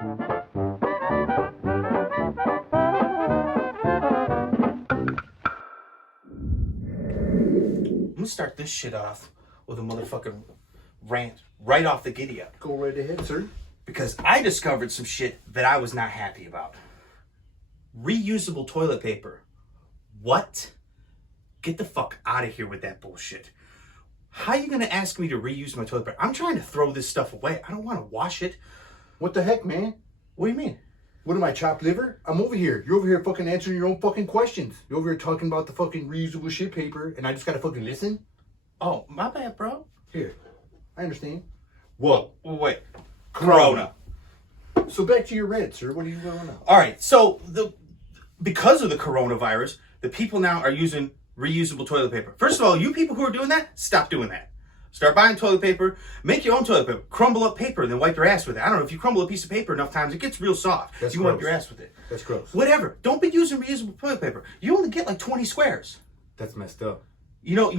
I'm gonna start this shit off with a motherfucking rant right off the giddy up. Go right ahead, sir. Because I discovered some shit that I was not happy about. Reusable toilet paper. What? Get the fuck out of here with that bullshit. How you gonna ask me to reuse my toilet paper? I'm trying to throw this stuff away. I don't want to wash it. What the heck, man? What do you mean? What am I, chopped liver? I'm over here. You're over here fucking answering your own fucking questions. You're over here talking about the fucking reusable shit paper, and I just gotta fucking listen? Oh, my bad, bro. Here. I understand. Whoa, wait. Corona. So back to your rant, sir. What are you going on? All right, so because of the coronavirus, the people now are using reusable toilet paper. First of all, you people who are doing that, stop doing that. Start buying toilet paper, make your own toilet paper, crumble up paper, and then wipe your ass with it. I don't know, if you crumble a piece of paper enough times, it gets real soft. That's you gross. wipe your ass with it. That's gross. Whatever. Don't be using reusable toilet paper. You only get like 20 squares. That's messed up. You know,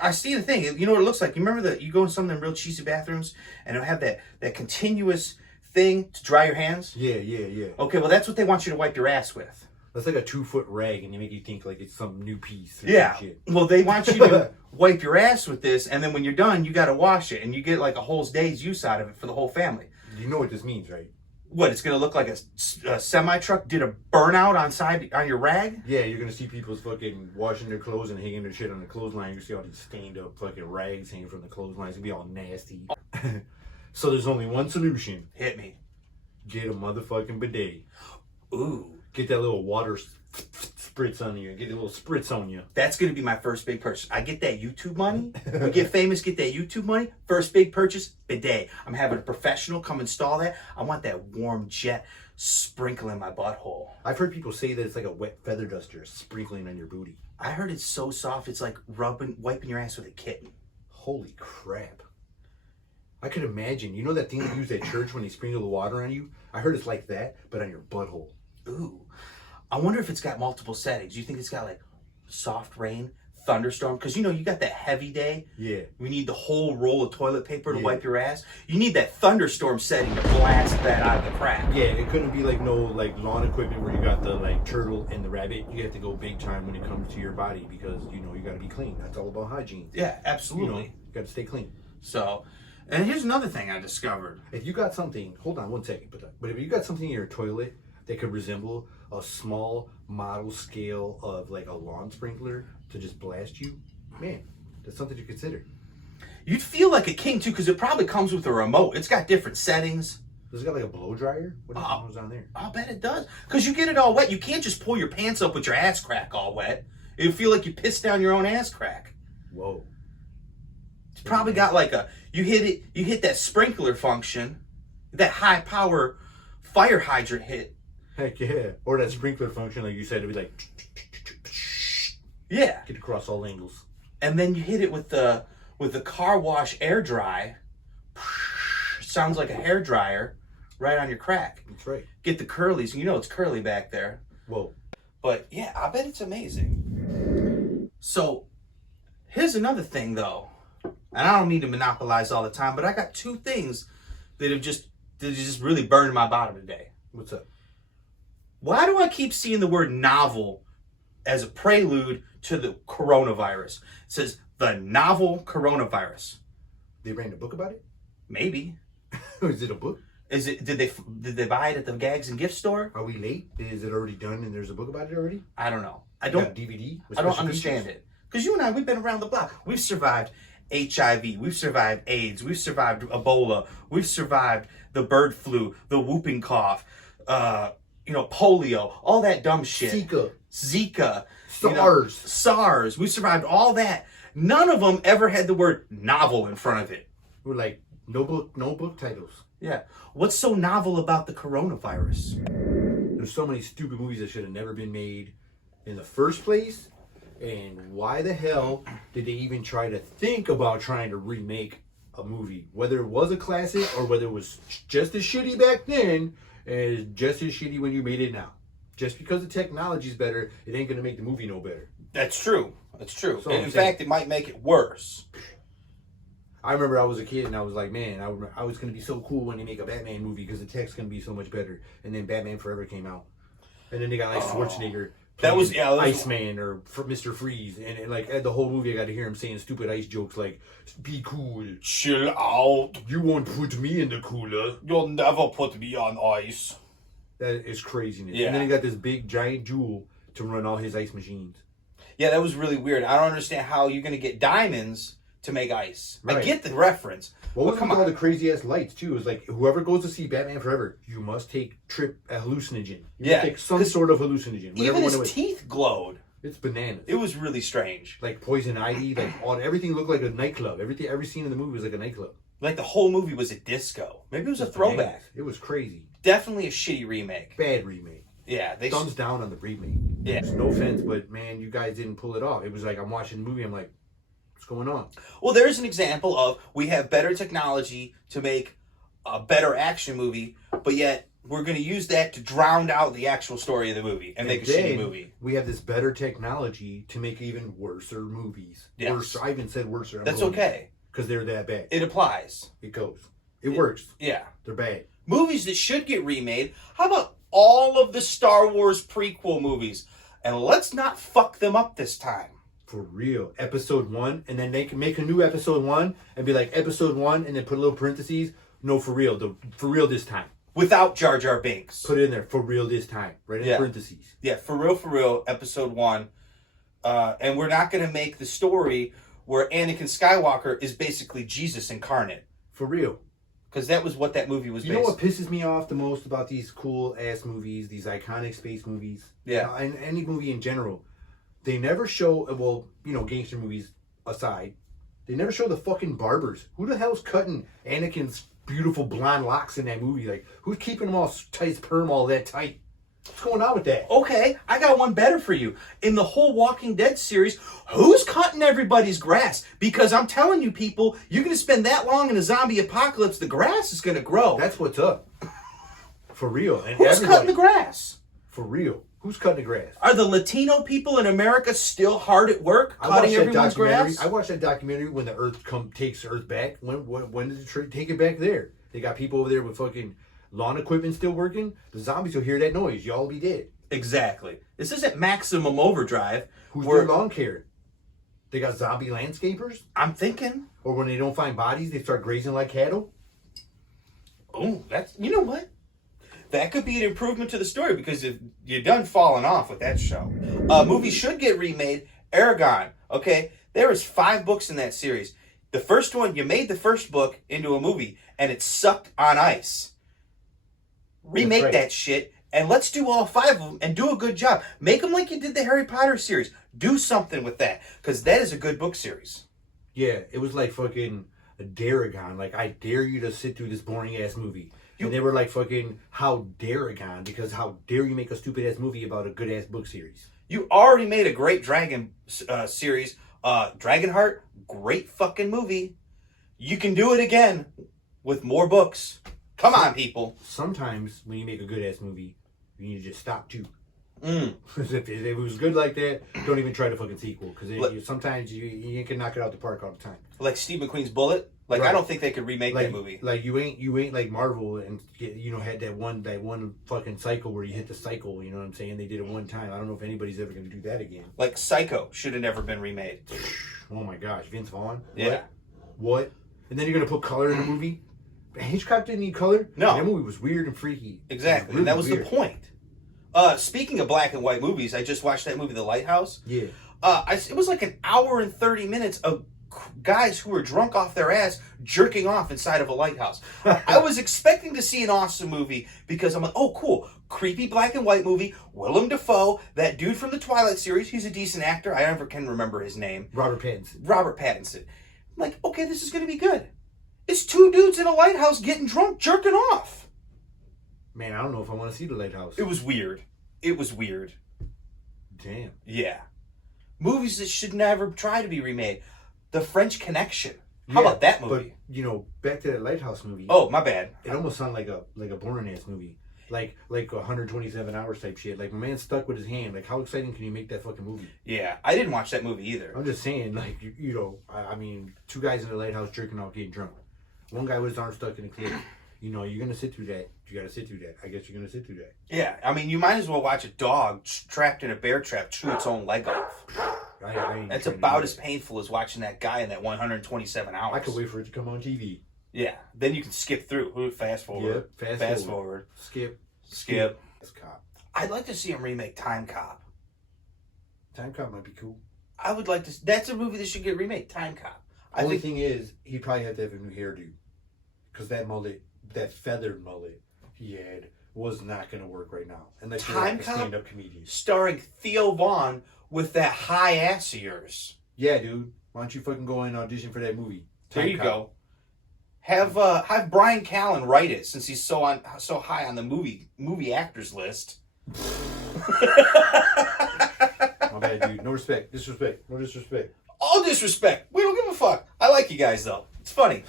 I see the thing. You know what it looks like? You remember that you go in some of them real cheesy bathrooms and it'll have that continuous thing to dry your hands? Yeah. Okay, well, that's what they want you to wipe your ass with. That's like a 2-foot rag, and they make you think like it's some new piece. Yeah. Shit. Well, they want you to wipe your ass with this, and then when you're done, you got to wash it, and you get like a whole day's use out of it for the whole family. You know what this means, right? What, it's going to look like a semi-truck did a burnout on your rag? Yeah, you're going to see people's fucking washing their clothes and hanging their shit on the clothesline. You see all these stained up fucking rags hanging from the clothesline. It's going to be all nasty. So there's only one solution. Hit me. Get a motherfucking bidet. Ooh. Get that little water spritz on you. Get a little spritz on you. That's going to be my first big purchase. I get that YouTube money. We get famous, get that YouTube money. First big purchase, bidet. I'm having a professional come install that. I want that warm jet sprinkling my butthole. I've heard people say that it's like a wet feather duster sprinkling on your booty. I heard it's so soft, it's like wiping your ass with a kitten. Holy crap. I could imagine. You know that thing they use at church when they sprinkle the water on you? I heard it's like that, but on your butthole. Ooh. I wonder if it's got multiple settings. You think it's got like soft rain, thunderstorm? Because you know, you got that heavy day. Yeah. We need the whole roll of toilet paper to wipe your ass. You need that thunderstorm setting to blast that out of the crack. Yeah, it couldn't be like no like lawn equipment where you got the like turtle and the rabbit. You have to go big time when it comes to your body because you know you got to be clean. That's all about hygiene. Yeah, absolutely. You know, you got to stay clean. So, and here's another thing I discovered. If you got something, hold on one second, but if you got something in your toilet that could resemble a small model scale of like a lawn sprinkler to just blast you, man, that's something to consider. You'd feel like a king too, because it probably comes with a remote. It's got different settings. Does it got like a blow dryer? What goes on there? I'll bet it does. Because you get it all wet. You can't just pull your pants up with your ass crack all wet. It'll feel like you pissed down your own ass crack. Whoa. It's probably got like you hit that sprinkler function, that high power fire hydrant hit. Heck yeah. Or that sprinkler function, like you said, it'd be like... Yeah. Get across all angles. And then you hit it with the car wash air dry. Sounds like a hair dryer right on your crack. That's right. Get the curlies. You know it's curly back there. Whoa. But yeah, I bet it's amazing. So here's another thing though. And I don't mean to monopolize all the time, but I got two things that have just really burned my bottom today. What's up? Why do I keep seeing the word novel as a prelude to the coronavirus? It says the novel coronavirus. They ran a book about it? Maybe. Is it a book? Is it? Did they buy it at the Gags and Gift Store? Are we late? Is it already done and there's a book about it already? I don't know. I don't. DVD? I don't understand it. Because you and I, we've been around the block. We've survived HIV. We've survived AIDS. We've survived Ebola. We've survived the bird flu, the whooping cough, polio, all that dumb shit. Zika. SARS. SARS. We survived all that. None of them ever had the word novel in front of it. We're like, no book titles. Yeah. What's so novel about the coronavirus? There's so many stupid movies that should have never been made in the first place. And why the hell did they even try to think about trying to remake a movie? Whether it was a classic or whether it was just as shitty back then as just as shitty when you made it now. Just because the technology's better, it ain't gonna make the movie no better. That's true. That's true. So And in fact, it might make it worse. I remember I was a kid and I was like, man, I was gonna be so cool when they make a Batman movie because the tech's gonna be so much better. And then Batman Forever came out, and then they got like Schwarzenegger. That was Iceman or Mr. Freeze, and like the whole movie, I got to hear him saying stupid ice jokes like "Be cool, chill out. You won't put me in the cooler. You'll never put me on ice." That is craziness. Yeah. And then he got this big giant jewel to run all his ice machines. Yeah, that was really weird. I don't understand how you're gonna get diamonds to make ice. Right. I get the reference. What was with all the crazy ass lights too? Is like whoever goes to see Batman Forever, you must take a hallucinogen. You must take some sort of hallucinogen. Even his teeth glowed. It's bananas. It was really strange. Like poison ivy, like everything looked like a nightclub. Every scene in the movie was like a nightclub. Like the whole movie was a disco. Maybe it was a throwback. Bananas. It was crazy. Definitely a shitty remake. Bad remake. Yeah, they thumbs down on the remake. Yeah. No offense, but man, you guys didn't pull it off. It was like I'm watching the movie. I'm like, what's going on? Well, there's an example of we have better technology to make a better action movie, but yet we're going to use that to drown out the actual story of the movie and make a shitty movie. We have this better technology to make even worser movies. Yes. Worse. I even said worser. That's okay. Because they're that bad. It applies. It goes. It works. Yeah. They're bad. Movies that should get remade. How about all of the Star Wars prequel movies? And let's not fuck them up this time. For real. Episode 1, and then they can make a new episode 1 and be like episode 1 and then put a little parentheses. No, for real. For real this time. Without Jar Jar Binks. Put it in there. For real this time. Right in parentheses. Yeah, for real, episode 1. And we're not going to make the story where Anakin Skywalker is basically Jesus incarnate. For real. Because that was what that movie was based on. You know what pisses me off the most about these cool-ass movies, these iconic space movies? Yeah. And any movie in general. They never show, well, gangster movies aside, they never show the fucking barbers. Who the hell's cutting Anakin's beautiful blonde locks in that movie? Like, who's keeping them all tight, perm all that tight? What's going on with that? Okay, I got one better for you. In the whole Walking Dead series, who's cutting everybody's grass? Because I'm telling you, people, you're going to spend that long in a zombie apocalypse, the grass is going to grow. That's what's up. For real. And who's cutting the grass? For real. Who's cutting the grass? Are the Latino people in America still hard at work cutting everyone's grass? I watched that documentary when the Earth takes Earth back. When did it take it back there? They got people over there with fucking lawn equipment still working. The zombies will hear that noise. Y'all will be dead. Exactly. This isn't Maximum Overdrive. Who's their lawn care? They got zombie landscapers? I'm thinking. Or when they don't find bodies, they start grazing like cattle? Oh, you know what? That could be an improvement to the story because if you're done falling off with that show. Movies should get remade. Aragon, okay? There is 5 books in that series. The first one, you made the first book into a movie and it sucked on ice. Remake that shit and let's do all 5 of them and do a good job. Make them like you did the Harry Potter series. Do something with that because that is a good book series. Yeah, it was like fucking a Daragon. Like, I dare you to sit through this boring ass movie. And they were like fucking, how Daragon? Because how dare you make a stupid ass movie about a good ass book series? You already made a great dragon series. Dragonheart, great fucking movie. You can do it again with more books. Come on, people. Sometimes when you make a good ass movie, you need to just stop too. If it was good like that, don't even try the fucking sequel. Because sometimes you can knock it out the park all the time. Like Steve McQueen's Bullet. Like, right. I don't think they could remake that movie. Like you ain't like Marvel and had that one fucking cycle where you hit the cycle. You know what I'm saying? They did it one time. I don't know if anybody's ever gonna do that again. Like Psycho should have never been remade. Oh my gosh, Vince Vaughn. Yeah. What? And then you're gonna put color in the movie? Hitchcock didn't need color. No, that movie was weird and freaky. Exactly, and that was weird. The point. Speaking of black and white movies, I just watched that movie, The Lighthouse. Yeah. It was like an hour and 30 minutes of guys who were drunk off their ass jerking off inside of a lighthouse. I was expecting to see an awesome movie because I'm like, oh, cool. Creepy black and white movie. Willem Dafoe, that dude from the Twilight series. He's a decent actor. I never can remember his name. Robert Pattinson. I'm like, okay, this is going to be good. It's 2 dudes in a lighthouse getting drunk, jerking off. Man, I don't know if I want to see The Lighthouse. It was weird. Damn. Yeah. Movies that should never try to be remade. The French Connection. How about that movie? But, back to that Lighthouse movie. Oh, my bad. It almost sounded like a boring ass movie. like 127 hours type shit. Like, my man's stuck with his hand. Like, how exciting can you make that fucking movie? Yeah, I didn't watch that movie either. I'm just saying, like, you know, I mean, two guys in the lighthouse jerking off, getting drunk. One guy with his arm stuck in a cliff. You know, you're gonna sit through that. You gotta sit through that. I guess you're gonna sit through that. Yeah, I mean, you might as well watch a dog trapped in a bear trap chew its own leg off. That's about as painful as watching that guy in that 127 hours. I could wait for it to come on TV. Yeah, then you can skip through. Fast forward. Yep, fast forward. Skip. Skip. Cop. I'd like to see him remake Time Cop. Time Cop might be cool. I would like to. That's a movie that should get remade. Time Cop. Only thing is, he probably had to have a new hairdo, because that mullet, that feathered mullet he had, was not going to work right now. Unless you're like a stand-up comedian. Starring Theo Vaughn with that high ass of yours. Yeah, dude. Why don't you fucking go and audition for that movie? There you go. Have Brian Callen write it, since he's so high on the movie actors list. My bad, dude. No respect. Disrespect. No disrespect. All disrespect. We don't give a fuck. I like you guys, though. It's funny.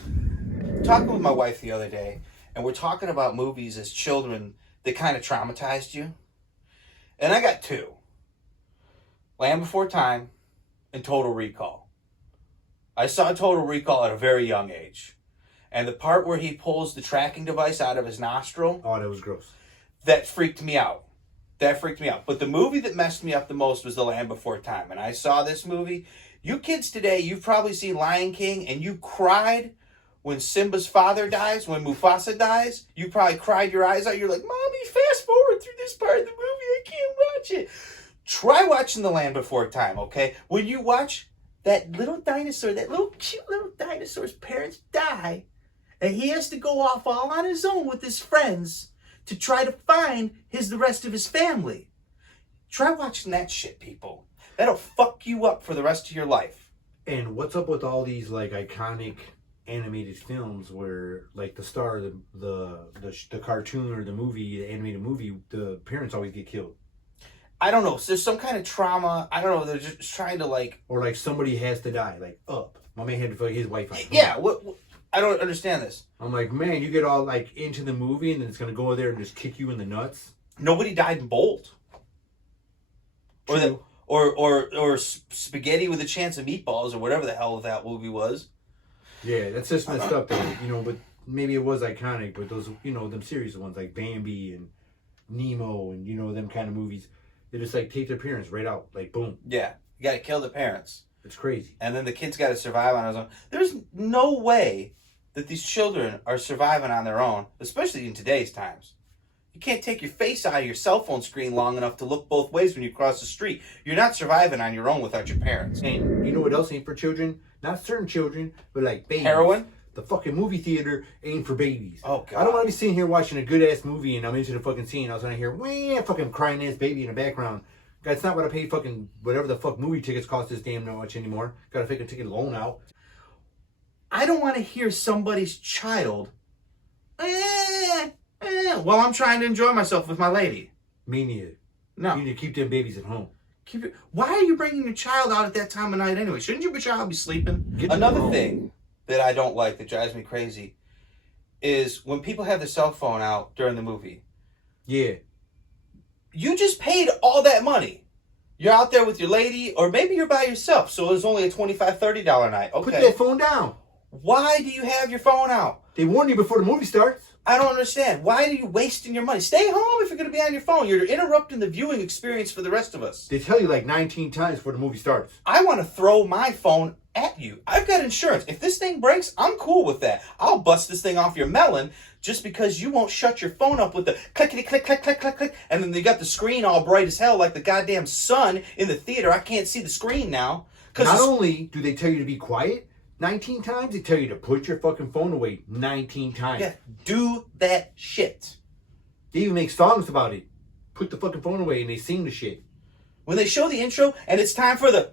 Talking with my wife the other day, and we're talking about movies as children that kind of traumatized you. And I got two. Land Before Time and Total Recall. I saw Total Recall at a very young age. And the part where he pulls the tracking device out of his nostril. Oh, that was gross. That freaked me out. But the movie that messed me up the most was The Land Before Time. And I saw this movie. You kids today, you've probably seen Lion King, and you cried when Simba's father dies, when Mufasa dies. You probably cried your eyes out. You're like, Mommy, fast forward through this part of the movie. I can't watch it. Try watching The Land Before Time, okay? When you watch that little dinosaur, that little cute little dinosaur's parents die, and he has to go off all on his own with his friends to try to find the rest of his family. Try watching that shit, people. That'll fuck you up for the rest of your life. And what's up with all these like iconic animated films where like the star of the cartoon or the movie, the animated movie, the parents always get killed? I don't know. There's some kind of trauma. I don't know. They're just trying to like... Or like somebody has to die. Like Up. My man had to fuck his wife out. Yeah. What I don't understand this. I'm like, man, you get all like into the movie and then it's going to go there and just kick you in the nuts. Nobody died in Bolt. True. Or Spaghetti with a Chance of Meatballs, or whatever the hell that movie was. Yeah, that's just messed up though, you know, but maybe it was iconic, but those, you know, them serious ones like Bambi and Nemo and, you know, them kind of movies, they just like take their parents right out, like boom. Yeah, you got to kill the parents. It's crazy. And then the kid's got to survive on his own. There's no way that these children are surviving on their own, especially in today's times. You can't take your face out of your cell phone screen long enough to look both ways when you cross the street. You're not surviving on your own without your parents. And you know what else ain't for children? Not certain children, but like babies. Heroin? The fucking movie theater ain't for babies. Oh, God. I don't want to be sitting here watching a good-ass movie and I'm into the fucking scene. I was going to hear, wah, fucking crying-ass baby in the background. That's not what I paid fucking whatever the fuck movie tickets cost this damn much anymore. Got to take a ticket loan out. I don't want to hear somebody's child while I'm trying to enjoy myself with my lady. Me neither. No. You need to keep them babies at home. Why are you bringing your child out at that time of night anyway? Shouldn't your child be sleeping? Another thing that I don't like, that drives me crazy, is when people have their cell phone out during the movie. Yeah. You just paid all that money. You're out there with your lady, or maybe you're by yourself, so it's only a $25, $30 night. Okay. Put that phone down. Why do you have your phone out? They warn you before the movie starts. I don't understand. Why are you wasting your money? Stay home if you're going to be on your phone. You're interrupting the viewing experience for the rest of us. They tell you like 19 times before the movie starts. I want to throw my phone at you. I've got insurance. If this thing breaks, I'm cool with that. I'll bust this thing off your melon just because you won't shut your phone up with the clickety click, click, click, click, click. And then they got the screen all bright as hell like the goddamn sun in the theater. I can't see the screen now. Not only do they tell you to be quiet 19 times, they tell you to put your fucking phone away 19 times. Yeah, do that shit. They even make songs about it. Put the fucking phone away and they sing the shit. When they show the intro and it's time for the...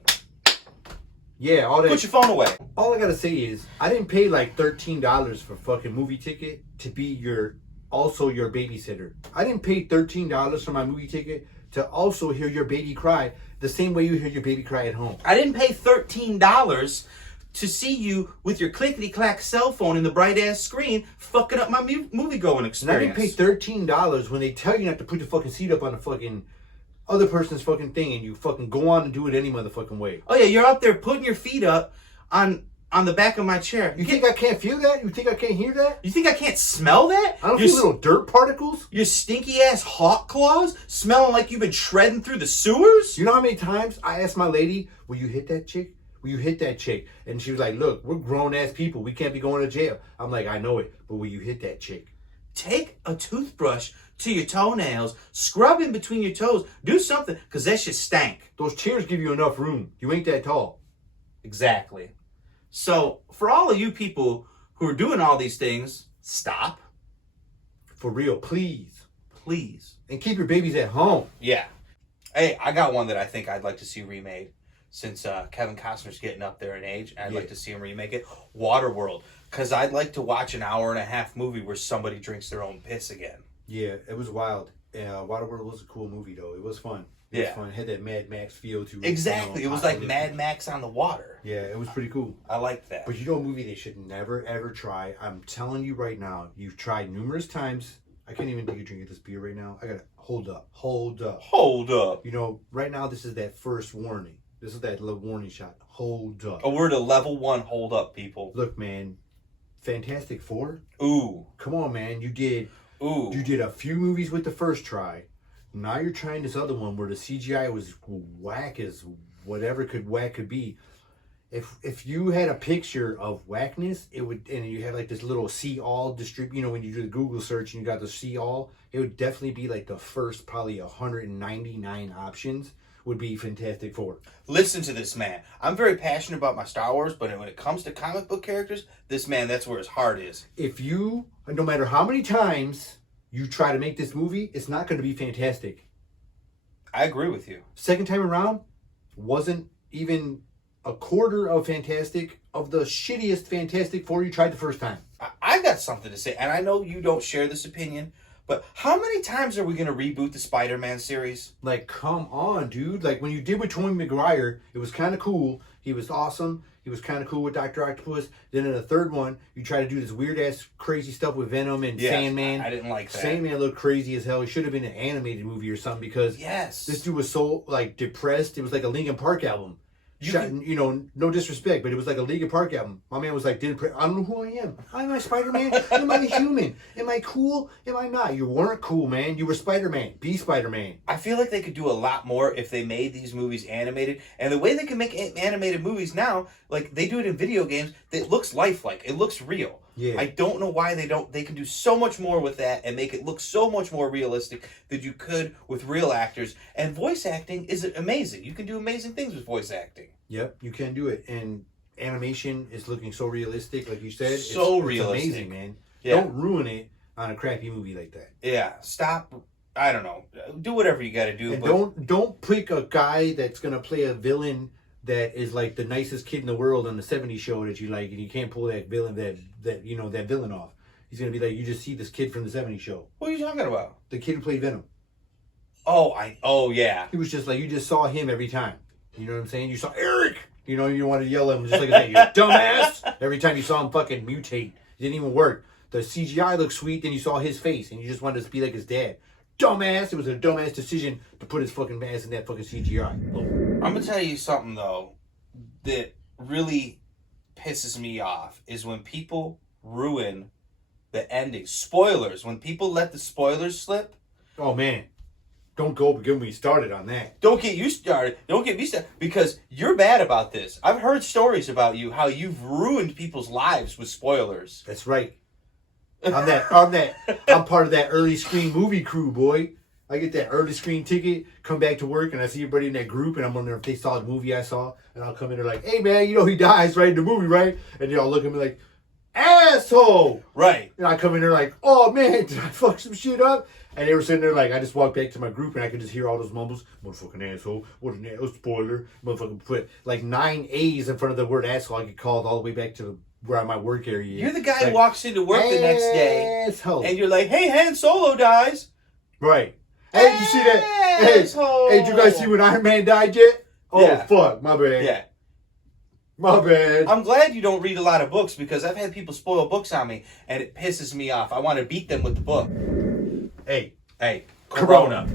Yeah, all that. Put your phone away. All I gotta say is, I didn't pay like $13 for fucking movie ticket to be also your babysitter. I didn't pay $13 for my movie ticket to also hear your baby cry the same way you hear your baby cry at home. I didn't pay $13 to see you with your clickety-clack cell phone in the bright-ass screen fucking up my movie-going experience. And I didn't pay $13 when they tell you not to put your fucking seat up on the fucking other person's fucking thing, and you fucking go on and do it any motherfucking way. Oh yeah, you're out there putting your feet up on the back of my chair. You think I can't feel that? You think I can't hear that? You think I can't smell that? I don't feel little dirt particles. Your stinky ass hawk claws smelling like you've been treading through the sewers? You know how many times I asked my lady, will you hit that chick? Will you hit that chick? And she was like, look, we're grown ass people. We can't be going to jail. I'm like, I know it, but will you hit that chick? Take a toothbrush to your toenails, scrub in between your toes, do something, because that shit stank. Those chairs give you enough room. You ain't that tall. Exactly. So, for all of you people who are doing all these things, stop. For real, please. Please. And keep your babies at home. Yeah. Hey, I got one that I think I'd like to see remade. Since Kevin Costner's getting up there in age, I'd like to see him remake it. Waterworld. Because I'd like to watch an hour-and-a-half movie where somebody drinks their own piss again. Yeah, it was wild. Waterworld was a cool movie, though. It was fun. It was fun. It had that Mad Max feel to it. Exactly. It was like Mad Max on the water. Yeah, it was pretty cool. I liked that. But you know a movie they should never, ever try? I'm telling you right now, you've tried numerous times. I can't even take a drink of this beer right now. I gotta hold up. Hold up. Hold up. You know, right now this is that first warning. This is that little warning shot. Hold up. Oh, we're to level 1 hold up, people. Look, man. Fantastic Four? Ooh. Come on, man. You did a few movies with the first try. Now you're trying this other one where the CGI was whack as whatever whack could be. If you had a picture of whackness, it would, and you had like this little see all you know, when you do the Google search and you got the see all, it would definitely be like the first probably 199 options would be Fantastic Four. Listen to this man. I'm very passionate about my Star Wars, but when it comes to comic book characters, this man, that's where his heart is. If you, no matter how many times you try to make this movie, it's not going to be fantastic. I agree with you. Second time around, wasn't even a quarter of fantastic of the shittiest Fantastic Four you tried the first time. I got something to say, and I know you don't share this opinion, but how many times are we going to reboot the Spider-Man series? Like, come on, dude. Like, when you did with Tobey Maguire, it was kind of cool. He was awesome. He was kind of cool with Dr. Octopus. Then in the third one, you try to do this weird-ass crazy stuff with Venom and Sandman. I didn't like that. Sandman looked crazy as hell. He should have been an animated movie or something because this dude was so, like, depressed. It was like a Linkin Park album. You know, no disrespect, but it was like a Linkin Park album. My man was like, I don't know who I am. Am I Spider-Man? Am I a human? Am I cool? Am I not? You weren't cool, man. You were Spider-Man. Be Spider-Man. I feel like they could do a lot more if they made these movies animated. And the way they can make animated movies now, like they do it in video games, it looks lifelike. It looks real. Yeah. I don't know why they don't. They can do so much more with that and make it look so much more realistic than you could with real actors. And voice acting is amazing. You can do amazing things with voice acting. Yep, you can do it. And animation is looking so realistic, like you said. It's realistic. It's amazing, man. Yeah. Don't ruin it on a crappy movie like that. Yeah, stop. I don't know. Do whatever you got to do. And but don't pick a guy that's gonna play a villain that is like the nicest kid in the world on the '70s show that you like, and you can't pull that villain that villain off. He's gonna be like, you just see this kid from the '70s show. What are you talking about? The kid who played Venom. Oh yeah. He was just like, you just saw him every time. You know what I'm saying? You saw Eric. You know, you wanted to yell at him just like that. You dumbass. Every time you saw him fucking mutate, it didn't even work. The CGI looked sweet, then you saw his face, and you just wanted to be like his dad. Dumbass. It was a dumbass decision to put his fucking ass in that fucking CGI. I'm gonna tell you something though that really pisses me off is when people ruin the ending. Spoilers. When people let the spoilers slip. Oh man. Don't get me started on that. Don't get you started. Don't get me started because you're bad about this. I've heard stories about you, how you've ruined people's lives with spoilers. That's right. I'm part of that early screen movie crew, boy. I get that early screen ticket, come back to work, and I see everybody in that group, and I'm wondering if they saw the movie I saw, and I'll come in there like, hey man, you know he dies right in the movie, right? And they all look at me like, asshole! Right. And I come in there like, oh man, did I fuck some shit up? And they were sitting there like, I just walked back to my group and I could just hear all those mumbles. Motherfucking asshole. What an asshole. Spoiler. Motherfucking put like 9 A's in front of the word asshole. I get called all the way back to where my work area is. You're the guy like, who walks into work the next day. Asshole. And you're like, hey, Han Solo dies. Right. Hey, did you see that? Asshole. Hey, did you guys see when Iron Man died yet? Oh, yeah. fuck. My bad. Yeah. My bad. I'm glad you don't read a lot of books because I've had people spoil books on me and it pisses me off. I want to beat them with the book. Hey, Hey, Corona.